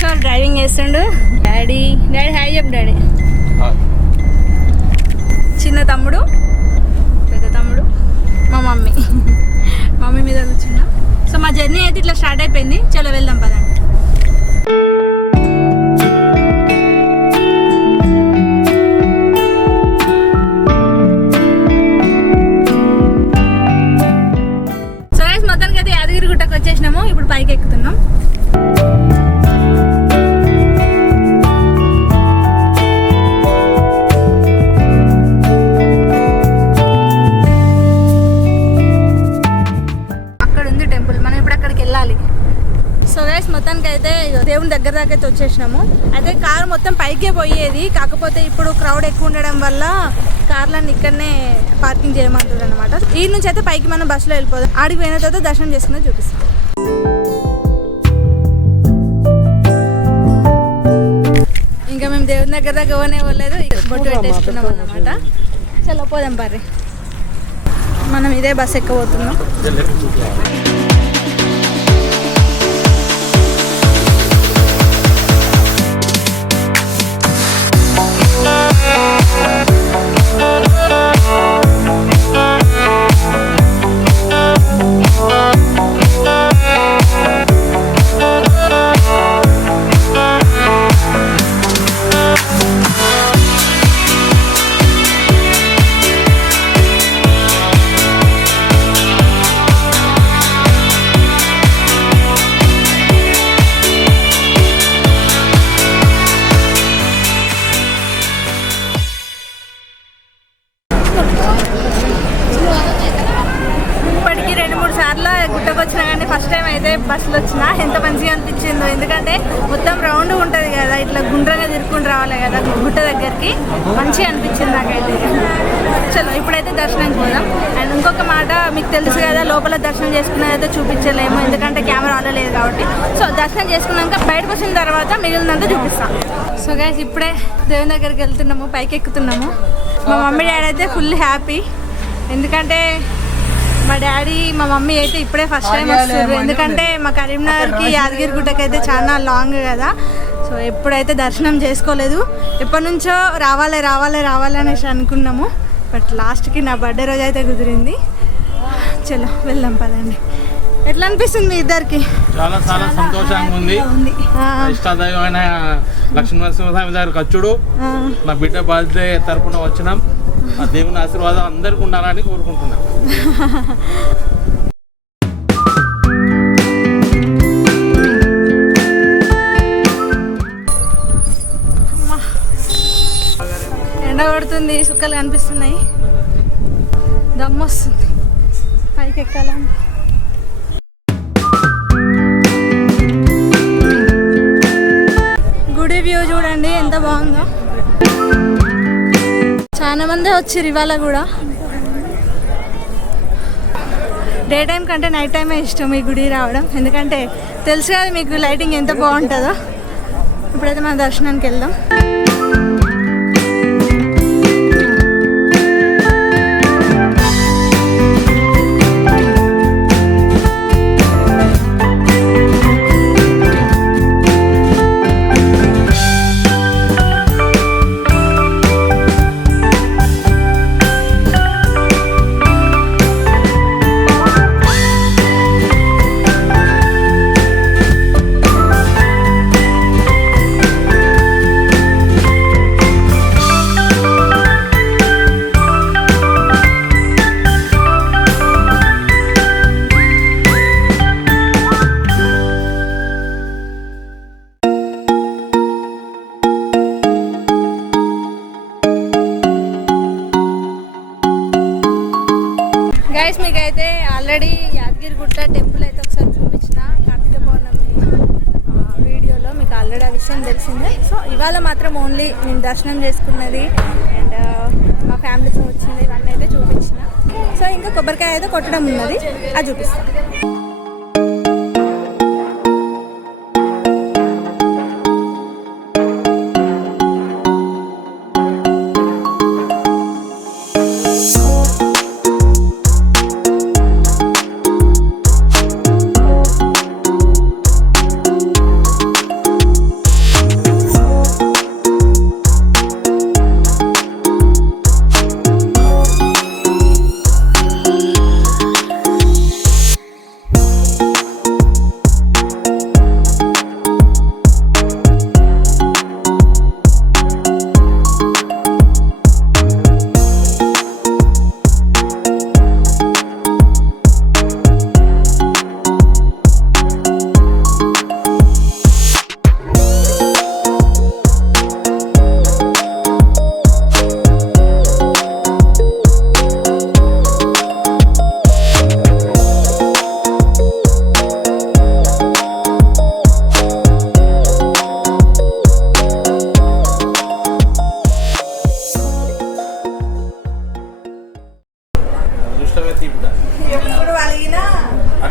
Kishore driving చేస్తుండు. Daddy daddy hi చెప్పు daddy. చిన్న తమ్ముడు పెద్ద తమ్ముడు మా మమ్మీ. మమ్మీ మీద కూర్చున్నా. సో మా జర్నీ అయితే ఇట్లా స్టార్ట్ అయిపోయింది. చలో వెళ్దాం పదండి. సో గైస్ మొత్తానికి అయితే దేవుని దగ్గర దాకా అయితే వచ్చేసినాము. అయితే కార్ మొత్తం పైకే పోయేది. కాకపోతే ఇప్పుడు క్రౌడ్ ఎక్కువ ఉండడం వల్ల కార్లన్నీ ఇక్కడనే పార్కింగ్ చేయమంటారు అనమాట ఈ నుంచి అయితే పైకి మనం బస్సులో వెళ్ళిపోదాం. ఆడికి పోయిన తర్వాత దర్శనం చేసుకుని చూపిస్తాం. ఇంకా మేము దేవుని దగ్గర దాకా పోనే పోలేదు. బొట్టు పెట్టేసుకున్నాం అన్నమాట. చలో పోదాం పర్రి. మనం ఇదే బస్ ఎక్కబోతున్నాం సార్లు వచ్చినా కానీ ఫస్ట్ టైం అయితే బస్సులో వచ్చిన ఎంత మంచిగా అనిపించిందో. ఎందుకంటే మొత్తం రౌండ్ ఉంటుంది కదా ఇట్లా గుండ్రంగా తిరుక్కుని రావాలి కదా గుట్ట దగ్గరికి. మంచిగా అనిపించింది నాకైతే. చలో ఇప్పుడైతే దర్శనం పోదాం అండ్ ఇంకొక మాట మీకు తెలుసు కదా లోపల దర్శనం చేసుకున్నది అయితే చూపించలేము ఎందుకంటే కెమెరా ఆలో లేదు కాబట్టి. సో దర్శనం చేసుకున్నాక బయటకు వచ్చిన తర్వాత మిగిలినంత చూపిస్తాం. సో గాయస్ ఇప్పుడే దేవుని దగ్గరికి వెళ్తున్నాము పైకి ఎక్కుతున్నాము మా మమ్మీ డాడీ అయితే ఫుల్ హ్యాపీ ఎందుకంటే మా డాడీ మా మమ్మీ అయితే ఇప్పుడే ఫస్ట్ టైం వస్తారు ఎందుకంటే మా కరీంనగర్కి యాదగిరి గుట్టకి అయితే చాలా లాంగ్ కదా. సో ఎప్పుడైతే దర్శనం చేసుకోలేదు ఎప్పటి నుంచో రావాలి రావాలి రావాలి అనేసి అనుకున్నాము. బట్ లాస్ట్కి నా బర్త్డే రోజు అయితే కుదిరింది. చలో వెళ్దాం పదండి. ఎట్లా అనిపిస్తుంది మీ ఇద్దరికి? చాలా చాలా సంతోషంగా ఉంది. ఇష్టదైవమైన లక్ష్మీనరసింహస్వామి గారి ఖర్చుడు నా బిడ్డ బర్త్డే తరపున వచ్చినాం. ఆ దేవుని ఆశీర్వాదం అందరికి ఉండాలని కోరుకుంటున్నాం ఎండ కొడుతుంది సుక్కలు కనిపిస్తున్నాయి. దమ్ము వస్తుంది. పైకి ఎక్కాలని గుడి వ్యూ చూడండి ఎంత బాగుందో. చాలా మంది వచ్చారు ఇవాళ కూడా. డే టైం కంటే నైట్ టైమే ఇష్టం ఈ గుడి రావడం. ఎందుకంటే తెలుసు కదా మీకు లైటింగ్ ఎంత బాగుంటుందో. ఇప్పుడైతే మన దర్శనానికి వెళ్దాం. ఆల్రెడీ యాదగిరి గుట్ట టెంపుల్ అయితే ఒకసారి చూపించిన కార్తీక పౌర్ణమి వీడియోలో మీకు ఆల్రెడీ ఆ విషయం తెలిసిందే. సో ఇవాళ మాత్రం ఓన్లీ నేను దర్శనం చేసుకున్నది అండ్ మా ఫ్యామిలీతో వచ్చింది ఇవన్నీ అయితే చూపించిన. సో ఇంకా కొబ్బరికాయ అయితే కొట్టడం ఉన్నది. అది చూపిస్తాను.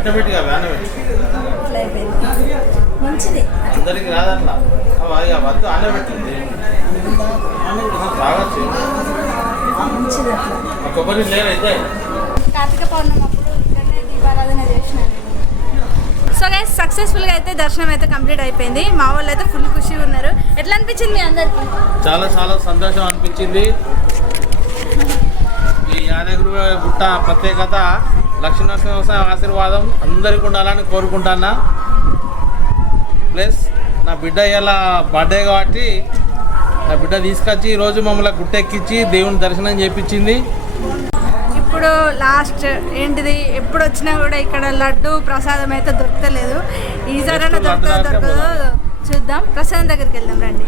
అట్టబెట్టిగా వ్యాన మంచిది. అందరికి రాదట్లా. వద్దు అన్న పెట్టింది తాగచ్చు మంచిది కొబ్బరి లేరైతే కార్తీక పౌర్ణమి అప్పుడు ఇక్కడనే దీపారాధన చేసినాను సో గైస్ సక్సెస్ఫుల్గా అయితే దర్శనం అయితే కంప్లీట్ అయిపోయింది. మా వాళ్ళు అయితే ఫుల్ ఖుషిగా ఉన్నారు. ఎట్లా అనిపించింది మీ అందరికి? చాలా చాలా సంతోషం అనిపించింది. ఈ యాదగిరి గుట్ట ప్రత్యేకత లక్ష్మీనరసింహ ఆశీర్వాదం అందరికి ఉండాలని కోరుకుంటానా? ప్లస్ నా బిడ్డ ఇలా బర్త్డే కాబట్టి నా బిడ్డ తీసుకొచ్చి ఈరోజు మమ్మల్ని గుట్ట ఎక్కించి దేవుని దర్శనం చేపించింది. ఇప్పుడు లాస్ట్ ఏంటిది? ఎప్పుడు వచ్చినా కూడా ఇక్కడ లడ్డు ప్రసాదం అయితే దొరకలేదు. ఈసారైనా దాకా దొరకదో? చూద్దాం. ప్రసాదం దగ్గరికి వెళ్దాం రండి.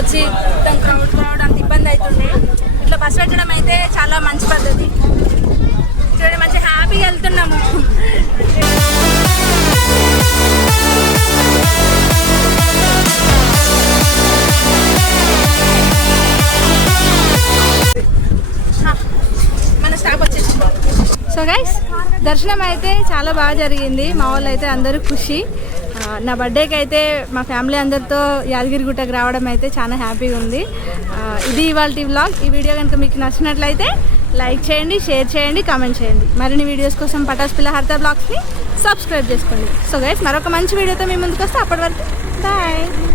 వచ్చి మొత్తం క్రౌడ్ క్రౌడ్ అంత ఇబ్బంది అవుతుంది ఇట్లా బస్ పెట్టడం అయితే చాలా మంచి పద్ధతి. చూడండి మంచి హ్యాపీగా వెళ్తున్నాము. మన సో గైస్ దర్శనం అయితే చాలా బాగా జరిగింది. మా వాళ్ళు అయితే అందరూ ఖుషి. నా బర్త్డేకి అయితే మా ఫ్యామిలీ అందరితో యాదగిరిగుట్టకు రావడం అయితే చాలా హ్యాపీగా ఉంది. ఇది ఇవాళ వ్లాగ్ ఈ వీడియో కనుక మీకు నచ్చినట్లయితే లైక్ చేయండి షేర్ చేయండి కామెంట్ చేయండి. మరిన్ని వీడియోస్ కోసం పటాస్ పిల్ల హర్త బ్లాగ్స్ని సబ్స్క్రైబ్ చేసుకోండి. సో గైస్ మరొక మంచి వీడియోతో మీ ముందుకు వస్తే. అప్పటి వరకు బాయ్